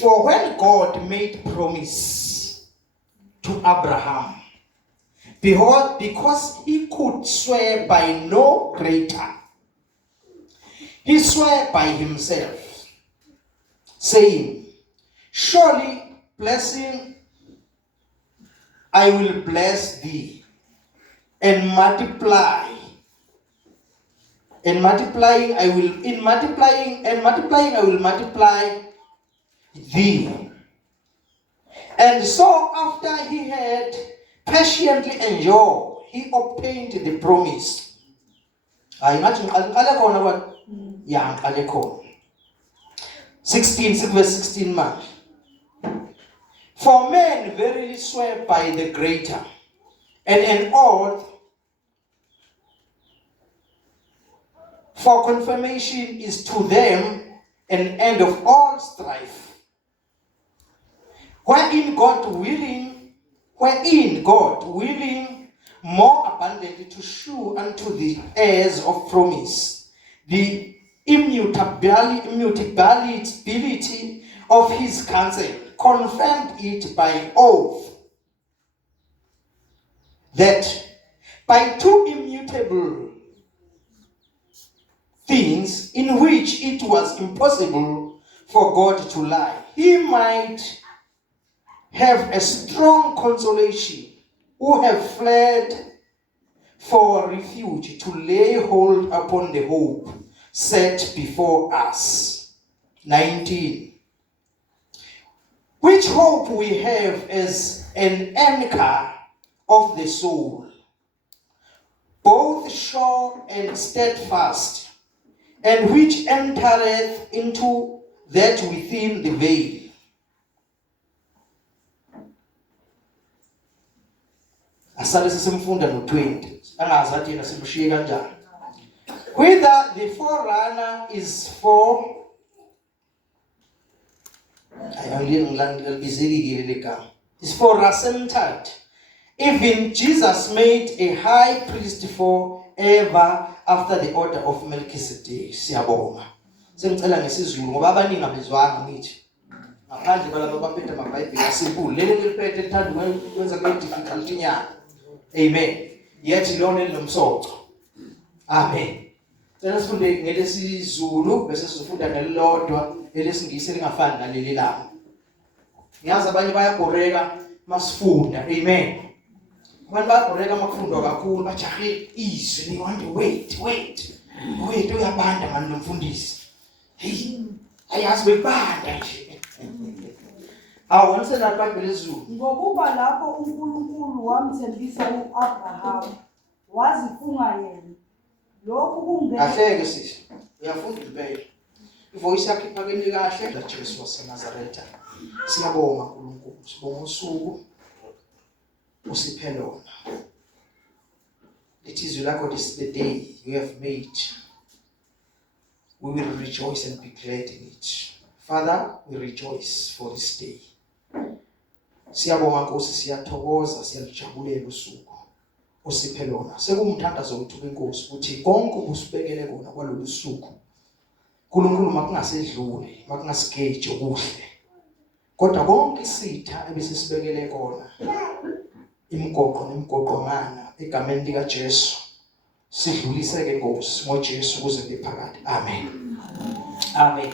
For when God made promise to Abraham, behold, because he could swear by no greater, he swore by himself, saying, surely blessing I will bless thee, and multiplying I will multiply thee. And so after he had patiently endured, he obtained the promise. I imagine 16, verse 16 man. For men verily swear by the greater, and an oath for confirmation is to them an end of all strife. Wherein God willing more abundantly to shew unto the heirs of promise the immutability of his counsel, confirmed it by oath, that by two immutable things in which it was impossible for God to lie, he might have a strong consolation who have fled for refuge to lay hold upon the hope set before us. 19. Which hope we have as an anchor of the soul, both sure and steadfast, and which entereth into that within the veil, asale sisemfunda no20 angazathi yena simshiye kanjani. Whether the forerunner is for is for even Jesus made a high priest forever after the order of Melchizedek. Siyabonga. Sengicela ngesizulu ngoba abaningi abezwanga ngithi. Ngaphandle kwalabo baphethe amabhayibheli asimple. Leli liphethe lithanda ukwenza kube difficult nyana. Amen. Yethi lona linomsoco. Amen. Sena sifunde ngelesizulu bese sizofunda nelilodwa elesingisi elingafani naleli lami. Ngiyazi abanye bayagoreka masifunda. Amen. Abantu bayagoreka makufundwa kakhulu bajahe izwi ni want wait uyabanda manje nomfundisi. Hey, ayazi bekubanda nje. Awonse la Bible lezulu. Ngokuba lapho uNkulunkulu wamthembisa uAbraham, wazifunga yena. Lokhu kungeke. Kahleke sisi. Uyafunda impela. Ivoice yakhe iphakeme kahle la Jesu waseNazaretha. Siyabonga uNkulunkulu. Sibonga usuku usiphe lona. It is like this is the day you have made. We will rejoice and be glad in it. Father, we rejoice for this day. Siyabonga Nkosi, siyathokoza, siyalijabulela usuku usiphe lona. Sekumthandazo wethu kweNkosi ukuthi konke ubusibekele kona kwalolu suku. uNkulunkulu makungasedlule, makungasigage okuhle. Kodwa konke isitha ebesisibekele kona. Imgoqo nemgoqomana egameni lika Jesu. Sidluliseke Nkosi ngoJesu kuze bephakade. Amen. Amen.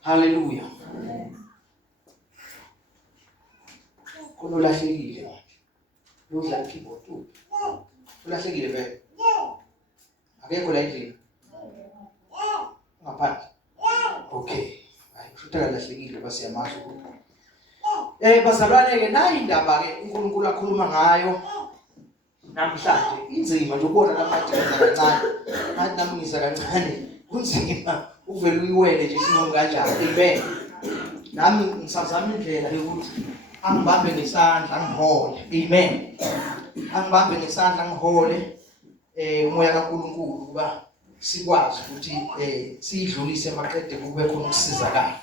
Hallelujah. Kululahlekile manje. Udla keyboard tu. Ulahlekile vele. Akekho la endlini. Ngaphandle. Okay. Hayi, kushutheka lahlekile basiyamazi ukuthi. Bazalwane ke nayi indaba ke uNkulunkulu akhuluma ngayo namhlanje. Inzima nje ukubona lamadlela kancane. Nathi nami ngisa kancane. Kunzima uvela uyiwele nje sinomu kanjani. Amen. Nami ngisazama indlela yokuthi angibambe ngesandla ngihole. Amen. Angibambe ngesandla ngihole umoya kaNkulunkulu kuba sikwazi ukuthi sidlulise maqede kube khona ukusizakala.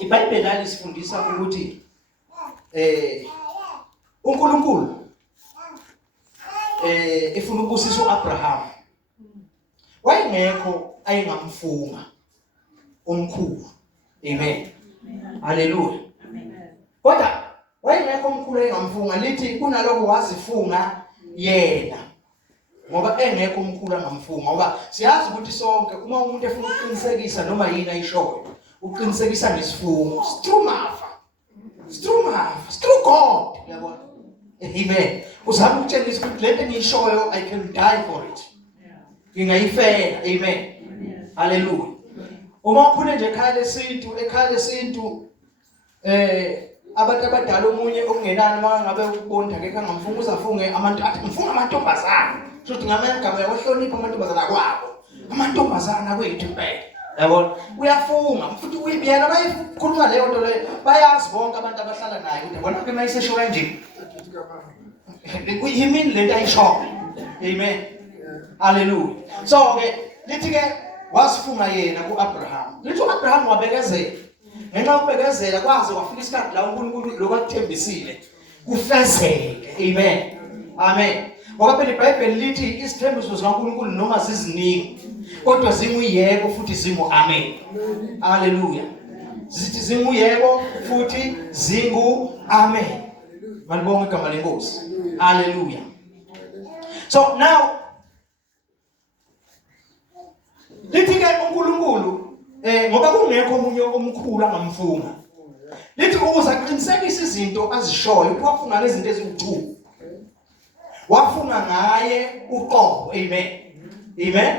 iBhayibheli alisifundisa ukuthi uNkulunkulu efuna ukubusisa uAbraham. Wayengekho ayingamfunga omkhulu. Amen. Hallelujah. Kodwa wayengekho omkhulu engamfunga lithi kunaloko wazifunga yena. Ngoba engekho omkhulu angamfunga ngoba siyazi ukuthi sonke uma umuntu efuna ukuqinisekisa noma yini ayishoyo uqinisekisa ngesifungo. It's true God. Yabona. Amen. Uzama ukutshengisa ukuthi lento engiyishoyo I can die for it. Ngingayifela. Amen. Hallelujah. Uma ukhule nje ekhaya lesintu abantu abadala omunye okungenani mangabe ukubonda akekho angamfunga uzafunge ngifunga amantombazana. Shothi ngamagama yahlonipha amantombazana kwabo. Amantombazana kwethu phela. Yabona? Uyafunga futhi uyibiyela bayikhuluma leyo nto leyo bayazi bonke abantu abahlala naye ukuthi yabona ke mayisesho kanje. Yimini lento ayisho. Amen. Hallelujah. So ke lithi ke wasifunga yena kuAbraham. Lithi uAbraham wabekezela. Ngenxa yokubekezela kwaze kwafika isikhathi la uNkulunkulu lokuthembisile kufezeke. Amen. Amen. Ngoba phela iBhayibheli lithi isithembiso sikaNkulunkulu noma ziziningi kodwa zinguyebo futhi zingu amen. Hallelujah. Zithi zinguyebo futhi zingu amen. Malibonga igama lenkosi. Hallelujah. So now lithi ke uNkulunkulu ngoba kungekho omunye omkhulu angamfunga. Lithi ukuze aqinisekise izinto azishoyo wafunga nezinto eziwuchuku. Wafunga ngaye uqobo. Amen. Amen.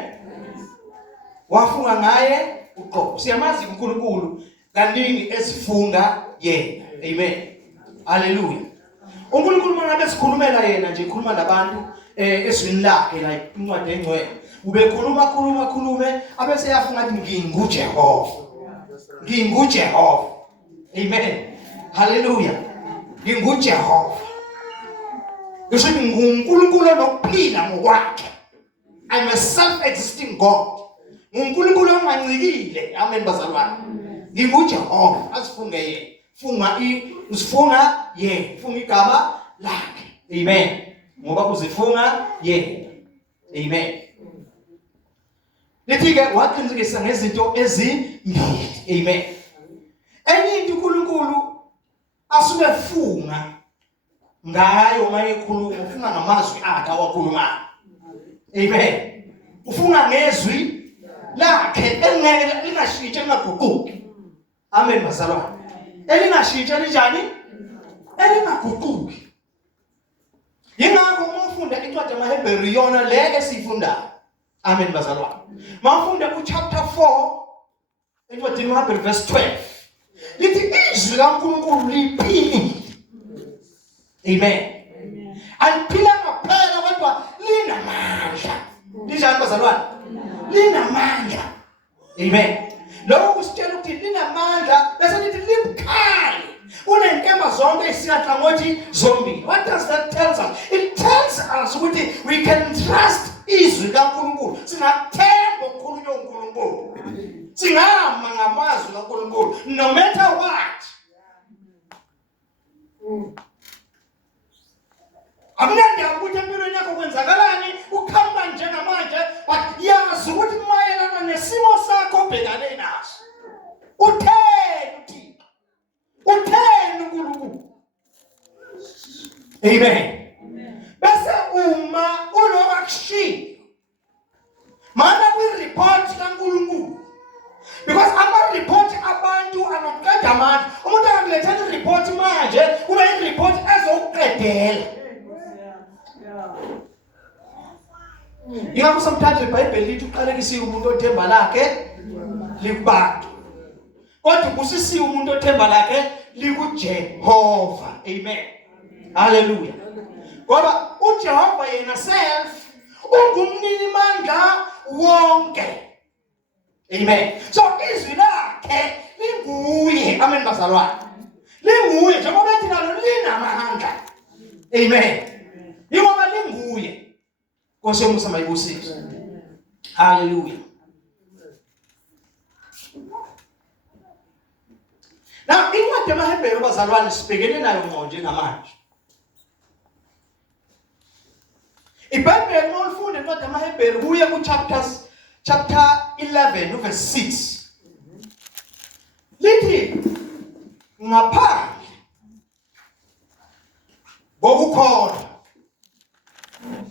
Wafunga ngaye uqobo. Siyamazi uNkulunkulu kaningi esifunga yena. Amen. Hallelujah. uNkulunkulu mangabe sikhulumela yena nje ikhuluma nabantu eswini lakhe like incwadi engcwele. Ubekhuluma abese yafunga ukuthi ngingujehova. Amen. Hallelujah. Ngingujehova. Kusho nguNkulunkulu nokuphila ngokwakhe. I'm a self-existing God. nguNkulunkulu ongancikile. Amen bazalwane. Ngingujehova. Asifunge yena. Usifunga yena. Funga igama lakhe. Amen. Ngoba uzifunga yena. Amen. Lithi ke waqinisekisa ngezinto ezimbili. Amen. Enye into uNkulunkulu asuke efunga ngayo mayekhuluma ufunga ngamazwi akhe awakhulumayo. Amen. Ufunga ngezwi lakhe engeke lingashitshe lingaguquki. Amen bazalwane. Elingashitshe linjani? Elingaguquki. Yingakho uma ufunda incwadi yamaHebheru yona le esifundayo. Amen bazalwane. Mawufunda kuchapter 4 incwadi yamaHebheru verse 12. Lithi izwi kaNkulunkulu liphilile. Amen. Aliphila ngaphela kodwa linamandla. Linjani bazalwane? Linamandla. Amen. Lokho kusitshela ukuthi linamandla bese lithi libukhali. Unenkemba zonke eziyahlangothi zombili. What does that tell us? It tells us ukuthi we can trust izwi kaNkulunkulu. Singathemba ukukhulunywa uNkulunkulu. Singama ngamazwi kaNkulunkulu no matter what. Amnandi ukuthi empilweni yakho kwenzakalani ukhamba njengamanje but yazi ukuthi mayelana nesimo sakho obhekane naso. Utheni uNkulunkulu. Amen. Bese uma unokushilo mana kwi-report kaNkulunkulu because ama-report abantu angaqeda amandla. Umuntu angakulethela i-report manje kube i-report ezokuqedela. Yingakho sometimes iBhayibheli lithi uqalekisiwe umuntu othemba lakhe likubantu. Kodwa kusisiwe umuntu othemba lakhe likuJehova. Amen. Hallelujah. Ngoba uJehova yena self ungumnini mandla wonke. Amen. So izwi lakhe linguye. Amen bazalwane. Linguye njengoba ethi nalo linamandla. Amen. Yingoba linguye. Nkosi yomusa mayibusise. Hallelujah. Now incwadi yamaHebheru bazalwane sibhekene nayo ngqo njengamanje. iBhayibheli mawufunda incwadi yamaHebheru kuye ku chapter 11 verse 6. ngaphandle kokukholwa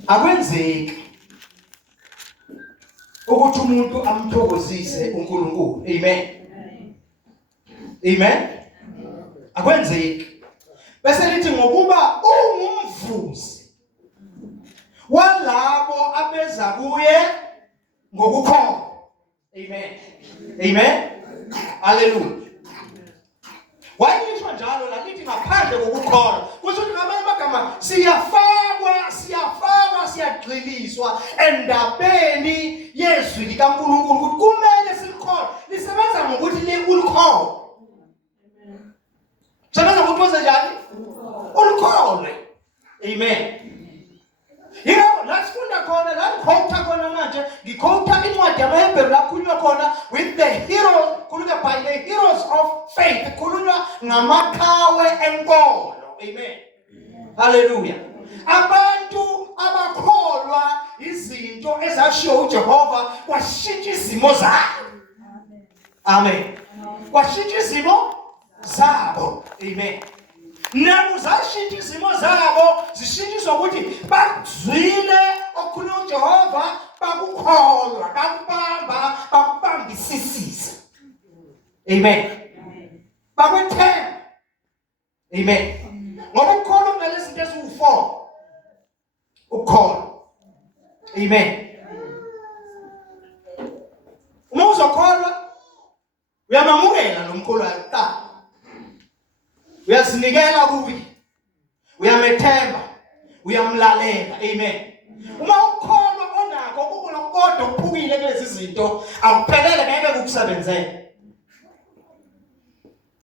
akwenzeki ukuthi umuntu amthokozise uNkulunkulu. Amen. Amen. Akwenzeki. Bese lithi ngokuba ungumvuzi walabo abeza kuye ngokukholwa. Amen. Amen. Hallelujah. Wayisho njalo la lithi ngaphandle kokukholwa. Kusho ukuthi ngamanye amagama siyagxiliswa endabeni yezwi likaNkulunkulu ukuthi kumele silikholwe. Lisebenza ngokuthi ulikholwe. Sebenza ngokuthi njani? Ulikholwe. Amen. Yebo, lasifunda khona la ngikhotha khona manje, ngikhotha incwadi yamaHebheru la kukhulunywa khona with the heroes, kukhulunywa by the heroes of faith, kukhulunywa ngamakhawe enkolo. Amen. Hallelujah. Abantu abakholwa izinto ezashiwo uJehova kwashintsha izimo zabo. Amen. Kwashintsha izimo zabo. Amen. Nabo zashintsha izimo zabo, zishintshiswa ukuthi bazwile okukhulunywa uJehova, bakukholwa, bakubambisisisa. Amen. Bakwethemba. Amen. Ngoba ukukholwa kunalezinto eziwu-4. Ukukholwa. Amen. Uma uzokholwa uyamamukela lo mkholwa kuqala. Uyazinikela kuye. Uyamethemba, uyamlalela. Amen. Uma ukholwa onakho ukunokodwa okuphukile kulezi zinto, awuphelele ngeke kukusebenzele.